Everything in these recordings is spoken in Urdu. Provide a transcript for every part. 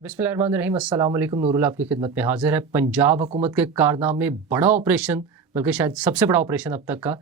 بسم اللہ الرحمن الرحیم، السلام علیکم، نور اللہ آپ کی خدمت میں حاضر ہے۔ پنجاب حکومت کے کارنامے، بڑا آپریشن، بلکہ شاید سب سے بڑا آپریشن اب تک کا،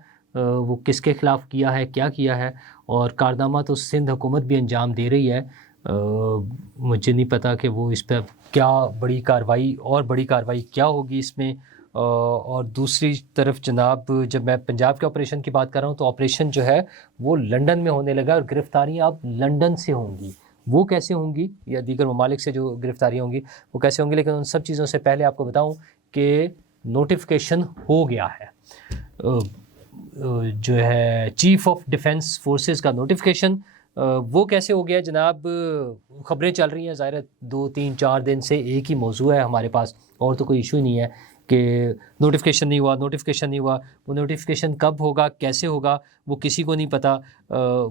وہ کس کے خلاف کیا ہے، کیا کیا ہے، اور کارنامہ تو سندھ حکومت بھی انجام دے رہی ہے۔ مجھے نہیں پتا کہ وہ اس پہ کیا بڑی کارروائی کیا ہوگی اس میں۔ اور دوسری طرف جناب، جب میں پنجاب کے آپریشن کی بات کر رہا ہوں تو آپریشن جو ہے وہ لنڈن میں ہونے لگا، اور گرفتاریاں اب لنڈن سے ہوں گی۔ وہ کیسے ہوں گی، یا دیگر ممالک سے جو گرفتاریاں ہوں گی وہ کیسے ہوں گی، لیکن ان سب چیزوں سے پہلے آپ کو بتاؤں کہ نوٹیفیکیشن ہو گیا ہے، جو ہے چیف آف ڈیفنس فورسز کا نوٹیفیکیشن۔ وہ کیسے ہو گیا جناب؟ خبریں چل رہی ہیں، ظاہر ہے 2-3-4 دن سے ایک ہی موضوع ہے ہمارے پاس، اور تو کوئی ایشو ہی نہیں ہے کہ نوٹیفیکیشن نہیں ہوا۔ وہ نوٹیفیکیشن کب ہوگا، کیسے ہوگا، وہ کسی کو نہیں پتہ۔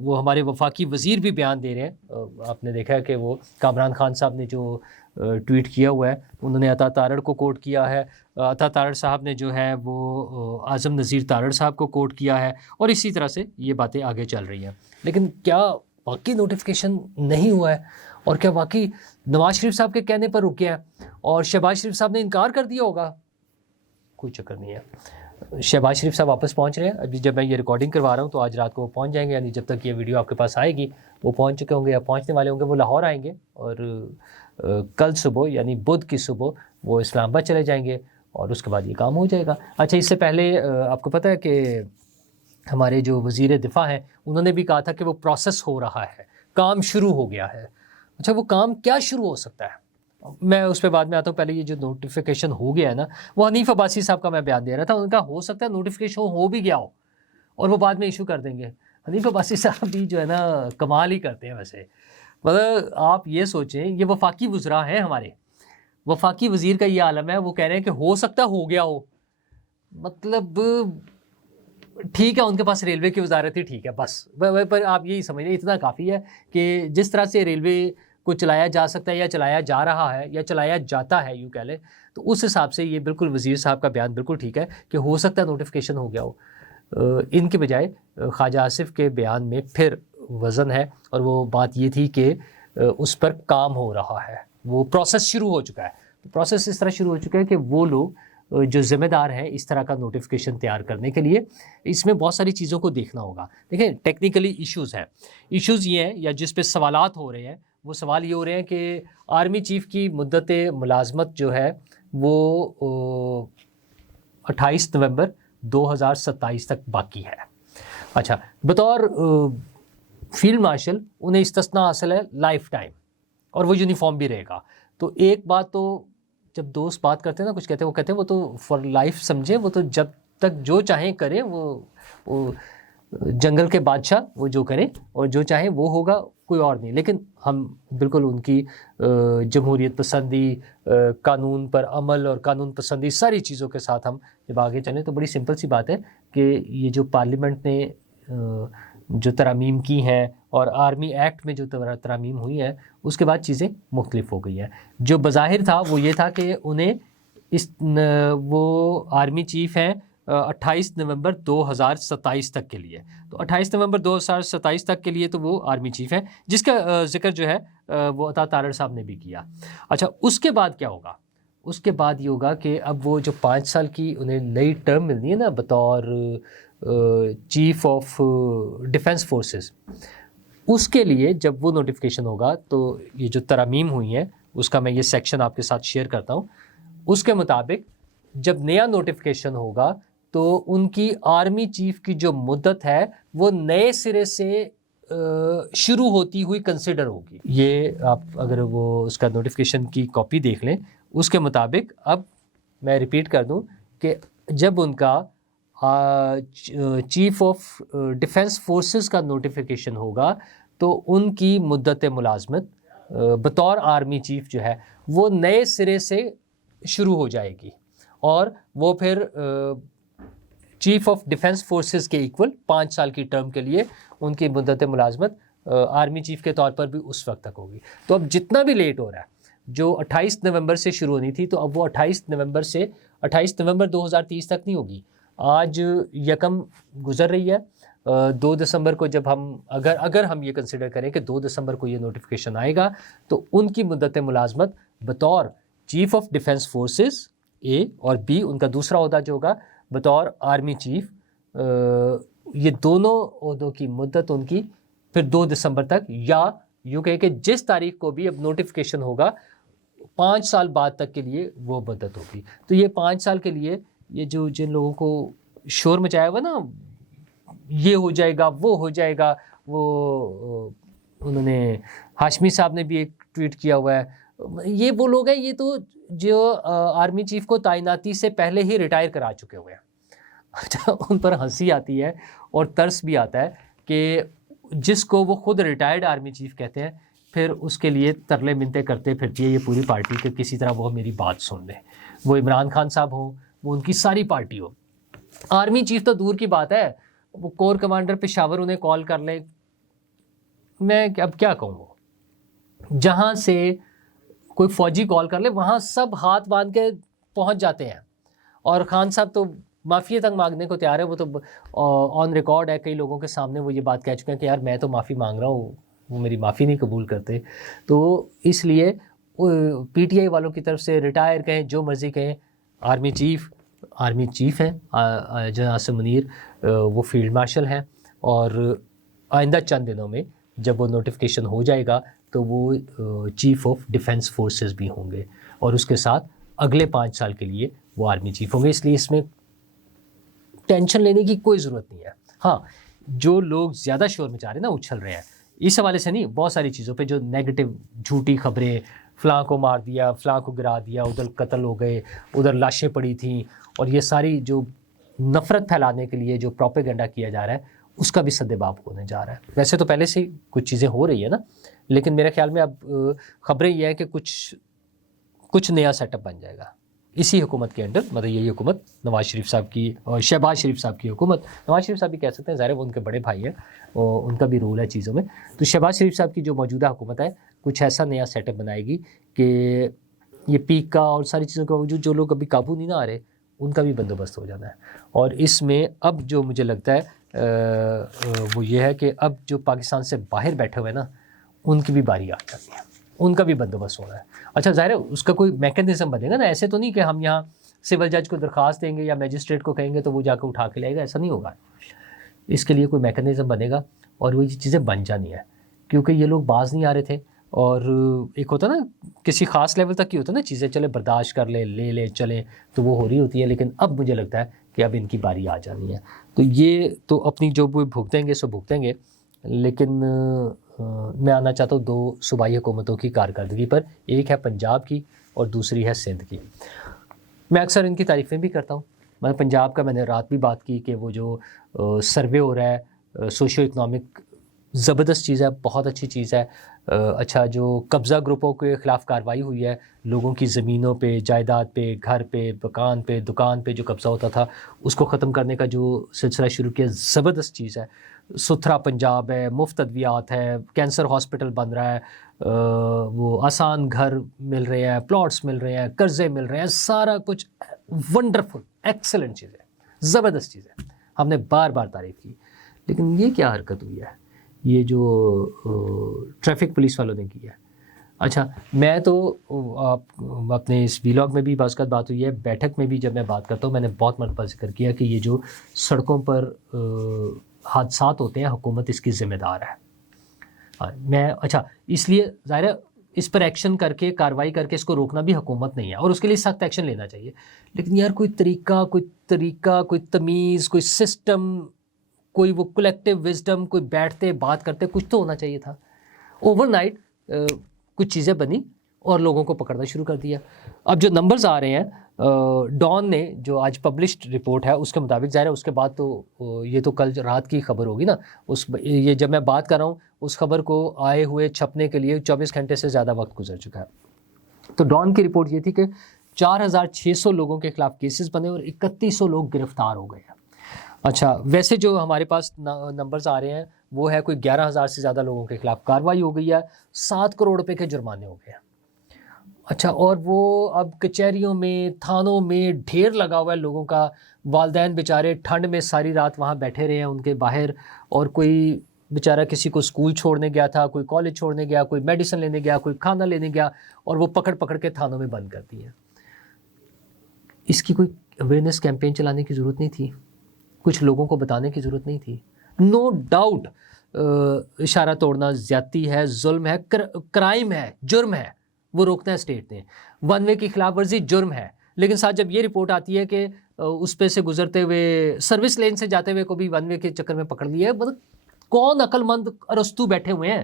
وہ ہمارے وفاقی وزیر بھی بیان دے رہے ہیں۔ آپ نے دیکھا ہے کہ وہ کامران خان صاحب نے جو ٹویٹ کیا ہوا ہے، انہوں نے عطا تارڑ کو کوٹ کیا ہے، عطا تارڑ صاحب نے جو ہے وہ اعظم نذیر تارڑ صاحب کو کوٹ کیا ہے، اور اسی طرح سے یہ باتیں آگے چل رہی ہیں۔ لیکن کیا واقعی نوٹیفیکیشن نہیں ہوا ہے، اور کیا واقعی نواز شریف صاحب کے کہنے پر رک گیا ہے اور شہباز شریف صاحب نے انکار کر دیا ہوگا؟ کوئی چکر نہیں ہے۔ شہباز شریف صاحب واپس پہنچ رہے ہیں۔ ابھی جب میں یہ ریکارڈنگ کروا رہا ہوں تو آج رات کو وہ پہنچ جائیں گے، یعنی جب تک یہ ویڈیو آپ کے پاس آئے گی وہ پہنچ چکے ہوں گے یا پہنچنے والے ہوں گے۔ وہ لاہور آئیں گے، اور کل صبح یعنی بدھ کی صبح وہ اسلام آباد چلے جائیں گے، اور اس کے بعد یہ کام ہو جائے گا۔ اچھا، اس سے پہلے آپ کو پتہ ہے کہ ہمارے جو وزیر دفاع ہیں انہوں نے بھی کہا تھا کہ وہ پروسیس ہو رہا ہے، کام شروع ہو گیا ہے۔ اچھا، وہ کام کیا شروع ہو سکتا ہے؟ میں اس پہ بعد میں آتا ہوں۔ پہلے یہ جو نوٹیفیکیشن ہو گیا ہے نا، وہ حنیف عباسی صاحب کا میں بیان دے رہا تھا، ان کا ہو سکتا ہے نوٹیفیکیشن ہو بھی گیا ہو اور وہ بعد میں ایشو کر دیں گے۔ حنیف عباسی صاحب بھی جو ہے نا کمال ہی کرتے ہیں ویسے۔ مطلب آپ یہ سوچیں، یہ وفاقی وزراء ہیں ہمارے، وفاقی وزیر کا یہ عالم ہے، وہ کہہ رہے ہیں کہ ہو سکتا ہو گیا ہو۔ مطلب ٹھیک ہے، ان کے پاس ریلوے کی وزارت ہی ٹھیک ہے، بس پر آپ یہی سمجھ لیں اتنا کافی ہے کہ جس طرح سے ریلوے کو چلایا جا سکتا ہے، یا چلایا جا رہا ہے، یا چلایا جاتا ہے، یوں کہہ لیں، تو اس حساب سے یہ بالکل وزیر صاحب کا بیان بالکل ٹھیک ہے کہ ہو سکتا ہے نوٹیفیکیشن ہو گیا ہو۔ ان کے بجائے خواجہ آصف کے بیان میں پھر وزن ہے، اور وہ بات یہ تھی کہ اس پر کام ہو رہا ہے، وہ پروسیس شروع ہو چکا ہے۔ پروسیس اس طرح شروع ہو چکا ہے کہ وہ لوگ جو ذمہ دار ہیں اس طرح کا نوٹیفیکیشن تیار کرنے کے لیے، اس میں بہت ساری چیزوں کو دیکھنا ہوگا۔ دیکھیں، ٹیکنیکلی ایشوز ہیں، ایشوز یہ ہیں، یا جس پہ سوالات ہو رہے ہیں، وہ سوال یہ ہو رہے ہیں کہ آرمی چیف کی مدت ملازمت جو ہے وہ 28 نومبر 2027 تک باقی ہے۔ اچھا، بطور فیلڈ مارشل انہیں استثناء حاصل ہے لائف ٹائم، اور وہ یونیفارم بھی رہے گا۔ تو ایک بات تو جب دوست بات کرتے ہیں نا، کچھ کہتے ہیں، وہ کہتے ہیں وہ تو فار لائف سمجھیں، وہ تو جب تک جو چاہیں کریں، وہ جنگل کے بادشاہ، وہ جو کریں اور جو چاہیں وہ ہوگا، کوئی اور نہیں۔ لیکن ہم بالکل ان کی جمہوریت پسندی، قانون پر عمل اور قانون پسندی، ساری چیزوں کے ساتھ ہم جب آگے چلیں تو بڑی سمپل سی بات ہے کہ یہ جو پارلیمنٹ نے جو ترامیم کی ہیں، اور آرمی ایکٹ میں جو ترامیم ہوئی ہیں، اس کے بعد چیزیں مختلف ہو گئی ہیں۔ جو بظاہر تھا وہ یہ تھا کہ انہیں وہ آرمی چیف ہیں 28 نومبر 2027 تک کے لیے، تو 28 نومبر 2027 تک کے لیے تو وہ آرمی چیف ہیں، جس کا ذکر جو ہے وہ عطا تارڑ صاحب نے بھی کیا۔ اچھا، اس کے بعد کیا ہوگا؟ اس کے بعد یہ ہوگا کہ اب وہ جو 5 سال کی انہیں نئی ٹرم ملنی ہے نا بطور چیف آف ڈیفنس فورسز، اس کے لیے جب وہ نوٹیفیکیشن ہوگا تو یہ جو ترامیم ہوئی ہیں اس کا میں یہ سیکشن آپ کے ساتھ شیئر کرتا ہوں۔ اس کے مطابق جب نیا نوٹیفیکیشن ہوگا تو ان کی آرمی چیف کی جو مدت ہے وہ نئے سرے سے شروع ہوتی ہوئی کنسیڈر ہوگی۔ یہ آپ اگر وہ اس کا نوٹیفیکیشن کی کاپی دیکھ لیں، اس کے مطابق اب میں ریپیٹ کر دوں کہ جب ان کا چیف آف ڈیفنس فورسز کا نوٹیفیکیشن ہوگا تو ان کی مدت ملازمت بطور آرمی چیف جو ہے وہ نئے سرے سے شروع ہو جائے گی، اور وہ پھر چیف آف ڈیفنس فورسز کے ایکول 5 سال کی ٹرم کے لیے ان کی مدت ملازمت آرمی چیف کے طور پر بھی اس وقت تک ہوگی۔ تو اب جتنا بھی لیٹ ہو رہا ہے، جو 28 نومبر سے شروع ہونی تھی، تو اب وہ 28 نومبر 2030 تک نہیں ہوگی۔ آج یکم گزر رہی ہے، 2 دسمبر کو جب ہم اگر ہم یہ کنسیڈر کریں کہ 2 دسمبر کو یہ نوٹیفیکیشن آئے گا تو ان کی مدت ملازمت بطور چیف آف ڈیفنس فورسز اے اور بی، ان کا دوسرا عہدہ جو ہوگا بطور آرمی چیف، یہ دونوں عہدوں کی مدت ان کی پھر 2 دسمبر تک، یا یوں کہیں کہ جس تاریخ کو بھی اب نوٹیفیکیشن ہوگا 5 سال بعد تک کے لیے وہ مدت ہوگی۔ تو یہ 5 سال کے لیے یہ جو جن لوگوں کو شور مچایا ہوا نا، یہ ہو جائے گا وہ ہو جائے گا، وہ انہوں نے ہاشمی صاحب نے بھی ایک ٹویٹ کیا ہوا ہے، یہ وہ لوگ ہیں، یہ تو جو آرمی چیف کو تعیناتی سے پہلے ہی ریٹائر کرا چکے ہوئے ہیں۔ اچھا، ان پر ہنسی آتی ہے اور ترس بھی آتا ہے کہ جس کو وہ خود ریٹائرڈ آرمی چیف کہتے ہیں، پھر اس کے لیے ترلے منتیں کرتے پھرتی ہے یہ پوری پارٹی کہ کسی طرح وہ میری بات سن لیں، وہ عمران خان صاحب ہوں، وہ ان کی ساری پارٹی ہو۔ آرمی چیف تو دور کی بات ہے، وہ کور کمانڈر پشاور انہیں کال کر لیں، میں اب کیا کہوں، وہ جہاں سے کوئی فوجی کال کر لے وہاں سب ہاتھ باندھ کے پہنچ جاتے ہیں، اور خان صاحب تو معافی تک مانگنے کو تیار ہے، وہ تو آن ریکارڈ ہے، کئی لوگوں کے سامنے وہ یہ بات کہہ چکے ہیں کہ یار میں تو معافی مانگ رہا ہوں، وہ میری معافی نہیں قبول کرتے۔ تو اس لیے پی ٹی آئی والوں کی طرف سے ریٹائر کہیں جو مرضی کہیں، آرمی چیف ہیں جنرل عاصم منیر، وہ فیلڈ مارشل ہیں، اور آئندہ چند دنوں میں جب وہ نوٹیفیکیشن ہو جائے گا تو وہ چیف آف ڈیفنس فورسز بھی ہوں گے، اور اس کے ساتھ اگلے 5 سال کے لیے وہ آرمی چیف ہوں گے۔ اس لیے اس میں ٹینشن لینے کی کوئی ضرورت نہیں ہے۔ ہاں، جو لوگ زیادہ شور مچا رہے ہیں نا، اچھل رہے ہیں، اس حوالے سے نہیں، بہت ساری چیزوں پہ جو نیگیٹو جھوٹی خبریں، فلاں کو مار دیا، فلاں کو گرا دیا، ادھر قتل ہو گئے، ادھر لاشیں پڑی تھیں، اور یہ ساری جو نفرت پھیلانے کے لیے جو پروپیگنڈا کیا جا رہا ہے، اس کا بھی سدباب ہونے جا رہا ہے۔ ویسے تو پہلے سے کچھ چیزیں ہو رہی ہیں نا، لیکن میرے خیال میں اب خبریں یہ ہیں کہ کچھ نیا سیٹ اپ بن جائے گا اسی حکومت کے انڈر، مطلب یہی حکومت نواز شریف صاحب کی اور شہباز شریف صاحب کی حکومت، نواز شریف صاحب بھی کہہ سکتے ہیں، ظاہر ہے وہ ان کے بڑے بھائی ہیں، اور ان کا بھی رول ہے چیزوں میں۔ تو شہباز شریف صاحب کی جو موجودہ حکومت ہے کچھ ایسا نیا سیٹ اپ بنائے گی کہ یہ پیک کا اور ساری چیزوں کے باوجود جو لوگ ابھی قابو نہیں نہ آ رہے ان کا بھی بندوبست ہو جانا ہے۔ اور اس میں اب جو مجھے لگتا ہے وہ یہ ہے کہ اب جو پاکستان سے باہر بیٹھے ہوئے نا، ان کی بھی باری آ جاتی ہے، ان کا بھی بندوبست ہونا ہے۔ اچھا، ظاہر ہے اس کا کوئی میکینزم بنے گا نا، ایسے تو نہیں کہ ہم یہاں سول جج کو درخواست دیں گے یا میجسٹریٹ کو کہیں گے تو وہ جا کے اٹھا کے لائے گا، ایسا نہیں ہوگا۔ اس کے لیے کوئی میکینزم بنے گا، اور وہ یہ چیزیں بن جانی ہے، کیونکہ یہ لوگ باز نہیں آ رہے تھے، اور ایک ہوتا نا کسی خاص لیول تک کی ہوتا ہے نا چیزیں، چلے برداشت کر لے چلیں تو وہ ہو رہی ہوتی ہے، لیکن اب مجھے لگتا ہے کہ اب ان کی باری آ جانی ہے۔ تو یہ تو اپنی جو وہ بھگتیں گے سو بھگتیں گے، لیکن میں آنا چاہتا ہوں 2 صوبائی حکومتوں کی کارکردگی پر، ایک ہے پنجاب کی اور دوسری ہے سندھ کی۔ میں اکثر ان کی تعریفیں بھی کرتا ہوں، میں پنجاب کا میں نے رات بھی بات کی کہ وہ جو سروے ہو رہا ہے سوشو اکنامک، زبردست چیز ہے، بہت اچھی چیز ہے۔ اچھا، جو قبضہ گروپوں کے خلاف کارروائی ہوئی ہے، لوگوں کی زمینوں پہ، جائیداد پہ، گھر پہ، مکان پہ، دکان پہ جو قبضہ ہوتا تھا اس کو ختم کرنے کا جو سلسلہ شروع کیا، زبردست چیز ہے۔ ستھرا پنجاب ہے، مفت ادویات ہے، کینسر ہاسپٹل بن رہا ہے، وہ آسان گھر مل رہے ہیں، پلاٹس مل رہے ہیں، قرضے مل رہے ہیں، سارا کچھ ونڈرفل، ایکسلنٹ چیز ہے، زبردست چیز ہے، ہم نے بار بار تعریف کی۔ لیکن یہ کیا حرکت ہوئی ہے، یہ جو ٹریفک پولیس والوں نے کی ہے۔ اچھا، میں تو اپنے اس ویلاگ میں بھی بعض اوقات بات ہوئی ہے، بیٹھک میں بھی جب میں بات کرتا ہوں میں نے بہت مرتبہ ذکر کیا کہ یہ جو سڑکوں پر حادثات ہوتے ہیں حکومت اس کی ذمہ دار ہے۔ اچھا، اس لیے ظاہر ہے اس پر ایکشن کر کے، کارروائی کر کے اس کو روکنا بھی حکومت نہیں ہے، اور اس کے لیے سخت ایکشن لینا چاہیے، لیکن یار کوئی طریقہ، کوئی تمیز، کوئی سسٹم، کوئی وہ کلیکٹیو وزڈم، کوئی بیٹھتے بات کرتے، کچھ تو ہونا چاہیے تھا۔ اوور نائٹ کچھ چیزیں بنی اور لوگوں کو پکڑنا شروع کر دیا۔ اب جو نمبرز آ رہے ہیں، ڈان نے جو آج پبلشڈ رپورٹ ہے اس کے مطابق، ظاہر ہے اس کے بعد تو یہ تو کل رات کی خبر ہوگی نا، یہ جب میں بات کر رہا ہوں اس خبر کو آئے ہوئے چھپنے کے لیے 24 گھنٹے سے زیادہ وقت گزر چکا ہے۔ تو ڈان کی رپورٹ یہ تھی کہ 4600 لوگوں کے خلاف کیسز بنے اور 3100 لوگ گرفتار ہو گئے ہیں۔ اچھا، ویسے جو ہمارے پاس نمبرز آ رہے ہیں وہ ہے کوئی 11,000 سے زیادہ لوگوں کے خلاف کارروائی ہو گئی ہے، 7 کروڑ روپے کے جرمانے ہو گئے ہیں۔ اچھا، اور وہ اب کچہریوں میں تھانوں میں ڈھیر لگا ہوا ہے لوگوں کا، والدین بیچارے ٹھنڈ میں ساری رات وہاں بیٹھے رہے ہیں ان کے باہر، اور کوئی بیچارہ کسی کو اسکول چھوڑنے گیا تھا، کوئی کالج چھوڑنے گیا، کوئی میڈیسن لینے گیا، کوئی کھانا لینے گیا، اور وہ پکڑ پکڑ کے تھانوں میں بند کر دی ہیں. اس کی کوئی اویئرنیس کیمپین چلانے کی ضرورت نہیں تھی؟ کچھ لوگوں کو بتانے کی ضرورت نہیں تھی؟ نو ڈاؤٹ اشارہ توڑنا زیادتی ہے، ظلم ہے، کرائم ہے، جرم ہے، وہ روکنا ہے اسٹیٹ نے. ون وے کی خلاف ورزی جرم ہے، لیکن ساتھ جب یہ رپورٹ آتی ہے کہ اس پہ سے گزرتے ہوئے سروس لین سے جاتے ہوئے کو بھی ون وے کے چکر میں پکڑ لیا ہے، مطلب کون عقل مند ارسطو بیٹھے ہوئے ہیں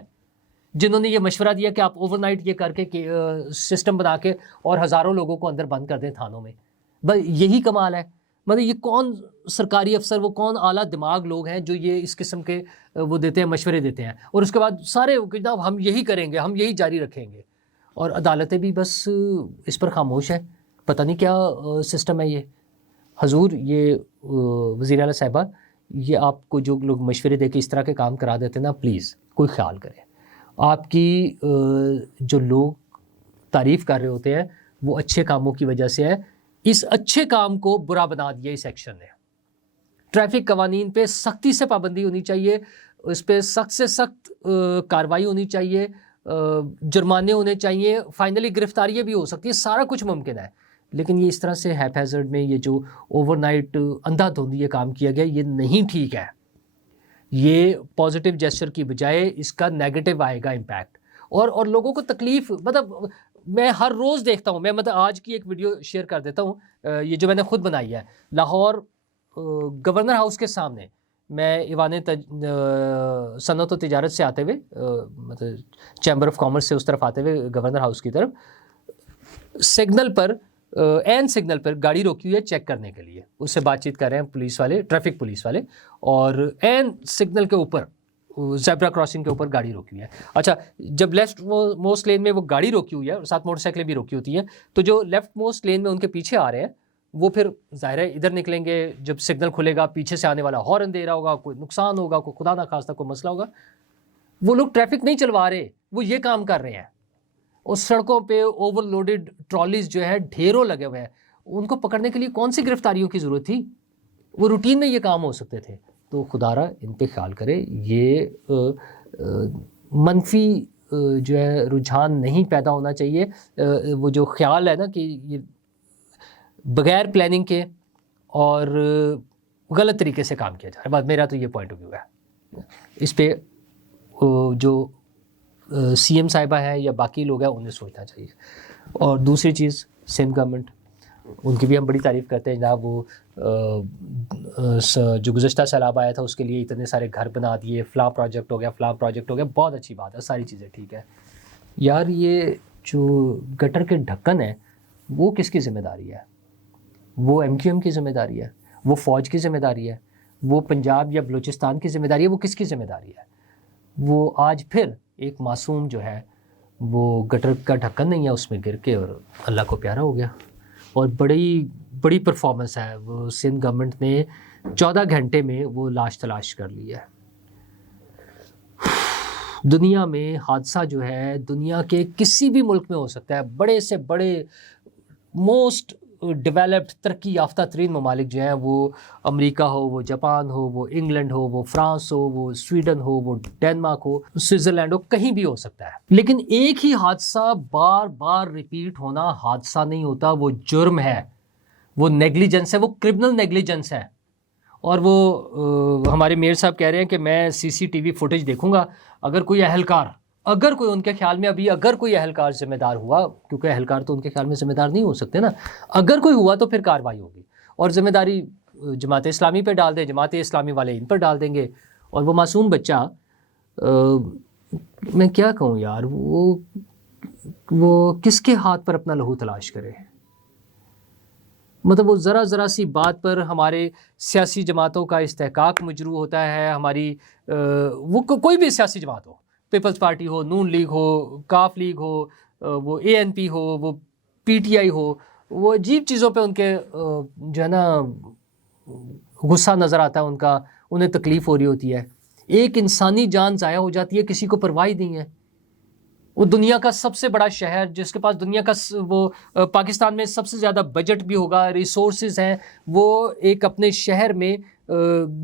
جنہوں نے یہ مشورہ دیا کہ آپ اوور نائٹ یہ کر کے سسٹم بنا کے اور ہزاروں لوگوں کو اندر بند کر دیں تھانوں میں. بس یہی کمال ہے. مطلب یہ کون سرکاری افسر، وہ کون اعلیٰ دماغ لوگ ہیں جو یہ اس قسم کے وہ دیتے ہیں، مشورے دیتے ہیں، اور اس کے بعد سارے جناب ہم یہی کریں گے، ہم یہی جاری رکھیں گے، اور عدالتیں بھی بس اس پر خاموش ہیں. پتہ نہیں کیا سسٹم ہے یہ. حضور یہ وزیر اعلیٰ صاحبہ، یہ آپ کو جو لوگ مشورے دے کے اس طرح کے کام کرا دیتے ہیں نا، پلیز کوئی خیال کریں. آپ کی جو لوگ تعریف کر رہے ہوتے ہیں وہ اچھے کاموں کی وجہ سے ہے. اس اچھے کام کو برا بنا دیا اس ایکشن نے. ٹریفک قوانین پہ سختی سے پابندی ہونی چاہیے، اس پہ سخت سے سخت کارروائی ہونی چاہیے، جرمانے ہونے چاہیے، فائنلی گرفتاریاں بھی ہو سکتی ہیں، سارا کچھ ممکن ہے. لیکن یہ اس طرح سے ہیپ ہیزرڈ میں یہ جو اوور نائٹ اندھا دھند یہ کام کیا گیا، یہ نہیں ٹھیک ہے. یہ پازیٹیو جیسچر کی بجائے اس کا نیگیٹو آئے گا امپیکٹ، اور لوگوں کو تکلیف. مطلب میں ہر روز دیکھتا ہوں، میں مطلب آج کی ایک ویڈیو شیئر کر دیتا ہوں، یہ جو میں نے خود بنائی ہے. لاہور گورنر ہاؤس کے سامنے میں ایوان صنعت و تجارت سے آتے ہوئے، مطلب چیمبر آف کامرس سے اس طرف آتے ہوئے گورنر ہاؤس کی طرف، سگنل پر این سگنل پر گاڑی روکی ہوئی ہے چیک کرنے کے لیے. اس سے بات چیت کر رہے ہیں پولیس والے، ٹریفک پولیس والے، اور این سگنل کے اوپر زیبرا کراسنگ کے اوپر گاڑی روکی ہوئی ہے. اچھا، جب لیفٹ موسٹ لین میں وہ گاڑی روکی ہوئی ہے اور ساتھ موٹر سائیکلیں بھی روکی ہوتی ہیں، تو جو لیفٹ موسٹ لین میں ان کے پیچھے آ رہے ہیں وہ پھر ظاہر ہے ادھر نکلیں گے. جب سگنل کھلے گا پیچھے سے آنے والا ہارن دے رہا ہوگا، کوئی نقصان ہوگا، کوئی خدا نخواستہ کوئی مسئلہ ہوگا. وہ لوگ ٹریفک نہیں چلوا رہے، وہ یہ کام کر رہے ہیں. اور سڑکوں پہ اوور لوڈڈ ٹرالیز جو ہے ڈھیروں لگے ہوئے ہیں. ان کو پکڑنے کے لیے کون سی گرفتاریوں کی ضرورت تھی؟ وہ روٹین میں یہ کام ہو سکتے تھے. تو خدا را ان پہ خیال کرے. یہ منفی جو ہے رجحان نہیں پیدا ہونا چاہیے. وہ جو خیال ہے نا کہ یہ بغیر پلاننگ کے اور غلط طریقے سے کام کیا جا رہا ہے، میرا تو یہ پوائنٹ آف ویو ہے. اس پہ جو سی ایم صاحبہ ہیں یا باقی لوگ ہیں انہیں سوچنا چاہیے. اور دوسری چیز، سندھ گورنمنٹ، ان کی بھی ہم بڑی تعریف کرتے ہیں جناب. وہ جو گزشتہ سیلاب آیا تھا اس کے لیے اتنے سارے گھر بنا دیے، فلاں پروجیکٹ ہو گیا، فلاں پروجیکٹ ہو گیا، بہت اچھی بات ہے، ساری چیزیں ٹھیک ہے. یار یہ جو گٹر کے ڈھکن ہے وہ کس کی ذمہ داری ہے؟ وہ ایم کیو ایم کی ذمہ داری ہے؟ وہ فوج کی ذمہ داری ہے؟ وہ پنجاب یا بلوچستان کی ذمہ داری ہے؟ وہ کس کی ذمہ داری ہے؟ وہ آج پھر ایک معصوم جو ہے وہ گٹر کا ڈھکن نہیں ہے، اس میں گر کے اور اللہ کو پیارا ہو گیا. اور بڑی پرفارمنس ہے. وہ سندھ گورنمنٹ نے 14 گھنٹے میں وہ لاش تلاش کر لی ہے. دنیا میں حادثہ جو ہے دنیا کے کسی بھی ملک میں ہو سکتا ہے. بڑے سے بڑے موسٹ ڈیولپڈ ترقی یافتہ ترین ممالک جو ہیں، وہ امریکہ ہو، وہ جاپان ہو، وہ انگلینڈ ہو، وہ فرانس ہو، وہ سویڈن ہو، وہ ڈینمارک ہو، سوئٹزرلینڈ ہو، کہیں بھی ہو سکتا ہے. لیکن ایک ہی حادثہ بار بار ریپیٹ ہونا حادثہ نہیں ہوتا، وہ جرم ہے، وہ نیگلیجنس ہے، وہ کرمنل نیگلیجنس ہے. اور وہ ہمارے میئر صاحب کہہ رہے ہیں کہ میں سی سی ٹی وی فوٹیج دیکھوں گا. اگر کوئی اہلکار، اگر کوئی ان کے خیال میں ابھی اگر کوئی اہلکار ذمہ دار ہوا، کیونکہ اہلکار تو ان کے خیال میں ذمہ دار نہیں ہو سکتے نا، اگر کوئی ہوا تو پھر کارروائی ہوگی. اور ذمہ داری جماعت اسلامی پہ ڈال دیں، جماعت اسلامی والے ان پر ڈال دیں گے. اور وہ معصوم بچہ، میں کیا کہوں یار، وہ کس کے ہاتھ پر اپنا لہو تلاش کرے؟ مطلب وہ ذرا سی بات پر ہمارے سیاسی جماعتوں کا استحقاق مجروح ہوتا ہے. ہماری وہ کوئی بھی سیاسی جماعت ہو، پیپلز پارٹی ہو، نون لیگ ہو، کاف لیگ ہو، وہ اے این پی ہو، وہ پی ٹی آئی ہو، وہ عجیب چیزوں پہ ان کے جو ہے نا غصہ نظر آتا ہے ان کا، انہیں تکلیف ہو رہی ہوتی ہے. ایک انسانی جان ضائع ہو جاتی ہے، کسی کو پرواہ نہیں ہے. وہ دنیا کا سب سے بڑا شہر جس کے پاس دنیا کا وہ پاکستان میں سب سے زیادہ بجٹ بھی ہوگا, ریسورسز ہیں, وہ ایک اپنے شہر میں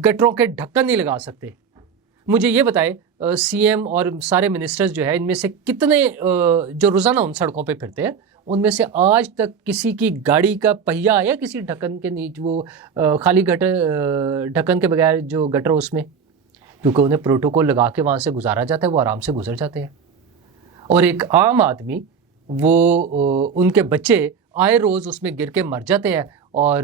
گٹروں کے ڈھکن نہیں لگا سکتے. مجھے یہ بتائے سی ایم اور سارے منسٹرز جو ہے ان میں سے کتنے جو روزانہ ان سڑکوں پہ پھرتے ہیں ان میں سے آج تک کسی کی گاڑی کا پہیہ آیا کسی ڈھکن کے نیچے, وہ خالی ڈھکن کے بغیر جو گٹر اس میں, کیونکہ انہیں پروٹوکول لگا کے وہاں سے گزارا جاتا ہے, وہ آرام سے گزر جاتے ہیں. اور ایک عام آدمی وہ ان کے بچے آئے روز اس میں گر کے مر جاتے ہیں, اور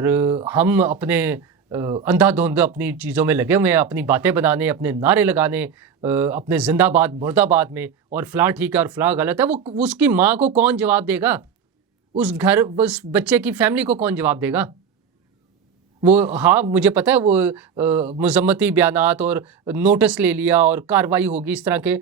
ہم اپنے اندھا دھند اپنی چیزوں میں لگے ہوئے ہیں, اپنی باتیں بنانے, اپنے نعرے لگانے, اپنے زندہ باد مرد آباد میں, اور فلاں ٹھیک ہے اور فلاں غلط ہے. وہ اس کی ماں کو کون جواب دے گا؟ اس بچے کی فیملی کو کون جواب دے گا؟ وہ ہاں مجھے پتہ ہے وہ مذمتی بیانات اور نوٹس لے لیا اور کارروائی ہوگی اس طرح کے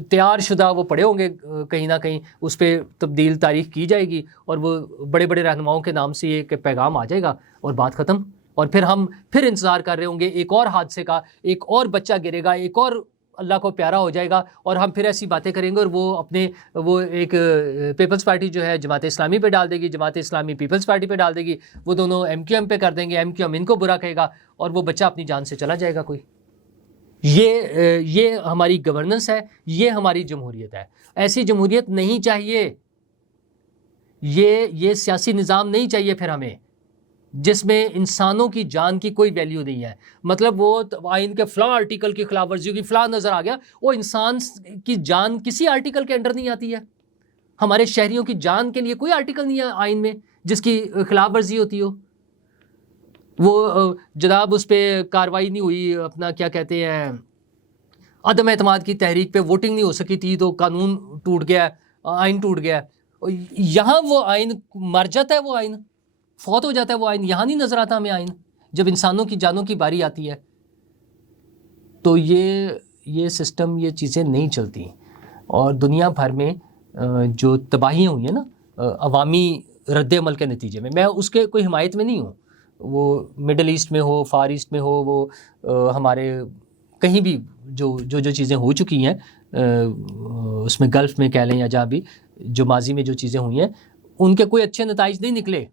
تیار شدہ وہ پڑے ہوں گے کہیں نہ کہیں, اس پہ تبدیل تاریخ کی جائے گی اور وہ بڑے بڑے رہنماؤں کے نام سے یہ کہ پیغام آ جائے گا اور بات ختم. اور پھر ہم انتظار کر رہے ہوں گے ایک اور حادثے کا, ایک اور بچہ گرے گا, ایک اور اللہ کو پیارا ہو جائے گا, اور ہم پھر ایسی باتیں کریں گے, اور وہ ایک پیپلز پارٹی جو ہے جماعت اسلامی پہ ڈال دے گی, جماعت اسلامی پیپلز پارٹی پہ ڈال دے گی, وہ دونوں ایم کیو ایم پہ کر دیں گے, ایم کیو ایم ان کو برا کہے گا, اور وہ بچہ اپنی جان سے چلا جائے گا کوئی. یہ ہماری گورننس ہے, یہ ہماری جمہوریت ہے. ایسی جمہوریت نہیں چاہیے, یہ سیاسی نظام نہیں چاہیے پھر ہمیں, جس میں انسانوں کی جان کی کوئی ویلیو نہیں ہے. مطلب وہ آئین کے فلاں آرٹیکل کی خلاف ورزی کی فلاں نظر آ گیا, وہ انسان کی جان کسی آرٹیکل کے انڈر نہیں آتی ہے. ہمارے شہریوں کی جان کے لیے کوئی آرٹیکل نہیں ہے آئین میں جس کی خلاف ورزی ہوتی ہو. وہ جناب اس پہ کاروائی نہیں ہوئی, اپنا کیا کہتے ہیں عدم اعتماد کی تحریک پہ ووٹنگ نہیں ہو سکی تھی تو قانون ٹوٹ گیا, آئین ٹوٹ گیا. یہاں وہ آئین مر جاتا ہے, وہ آئین فوت ہو جاتا ہے, وہ آئین یہاں نہیں نظر آتا ہمیں آئین جب انسانوں کی جانوں کی باری آتی ہے. تو یہ سسٹم, یہ چیزیں نہیں چلتی. اور دنیا بھر میں جو تباہیاں ہوئی ہیں نا عوامی رد عمل کے نتیجے میں اس کے کوئی حمایت میں نہیں ہوں. وہ مڈل ایسٹ میں ہو, فار ایسٹ میں ہو, وہ ہمارے کہیں بھی جو چیزیں ہو چکی ہیں اس میں گلف میں کہہ لیں یا جہاں بھی جو ماضی میں جو چیزیں ہوئی ہیں ان کے کوئی اچھے نتائج نہیں نکلے.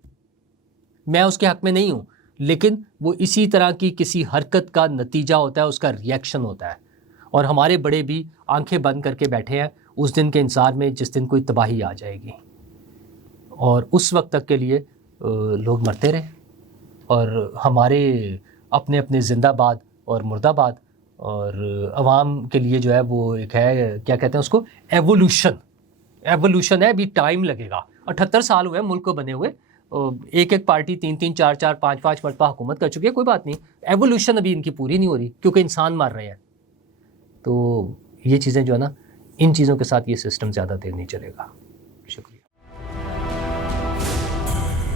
میں اس کے حق میں نہیں ہوں, لیکن وہ اسی طرح کی کسی حرکت کا نتیجہ ہوتا ہے, اس کا ریئیکشن ہوتا ہے. اور ہمارے بڑے بھی آنکھیں بند کر کے بیٹھے ہیں اس دن کے انتظار میں جس دن کوئی تباہی آ جائے گی, اور اس وقت تک کے لیے لوگ مرتے رہے, اور ہمارے اپنے زندہ باد اور مرد آباد اور عوام کے لیے جو ہے وہ ایک ہے کیا کہتے ہیں اس کو, ایوولوشن ہے. ابھی ٹائم لگے گا. 78 سال ہوئے ملک کو بنے ہوئے, ایک پارٹی 3 4 5 مرتبہ حکومت کر چکی ہے, کوئی بات نہیں, ایوولوشن ابھی ان کی پوری نہیں ہو رہی کیونکہ انسان مر رہے ہیں. تو یہ چیزیں جو ہے نا, ان چیزوں کے ساتھ یہ سسٹم زیادہ دیر نہیں چلے گا. شکریہ.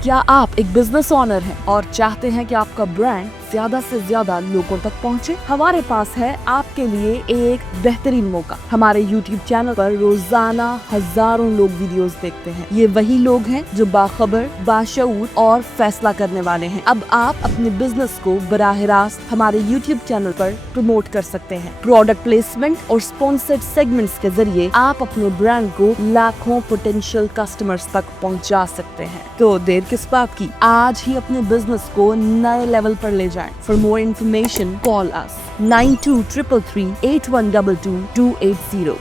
کیا آپ ایک بزنس اونر ہیں اور چاہتے ہیں کہ آپ کا برانڈ زیادہ سے زیادہ لوگوں تک پہنچے؟ ہمارے پاس ہے آپ کے لیے ایک بہترین موقع. ہمارے یوٹیوب چینل پر روزانہ ہزاروں لوگ ویڈیوز دیکھتے ہیں. یہ وہی لوگ ہیں جو باخبر, باشعور اور فیصلہ کرنے والے ہیں. اب آپ اپنے بزنس کو براہ راست ہمارے یوٹیوب چینل پر پروموٹ کر سکتے ہیں. پروڈکٹ پلیسمنٹ اور اسپانسرڈ سیگمنٹس کے ذریعے آپ اپنے برانڈ کو لاکھوں پوٹینشیل کسٹمرز تک پہنچا سکتے ہیں. تو دیر کس بات کی, آج ہی اپنے بزنس کو نئے لیول پر لے جائیں. For more information, call us 923338122280.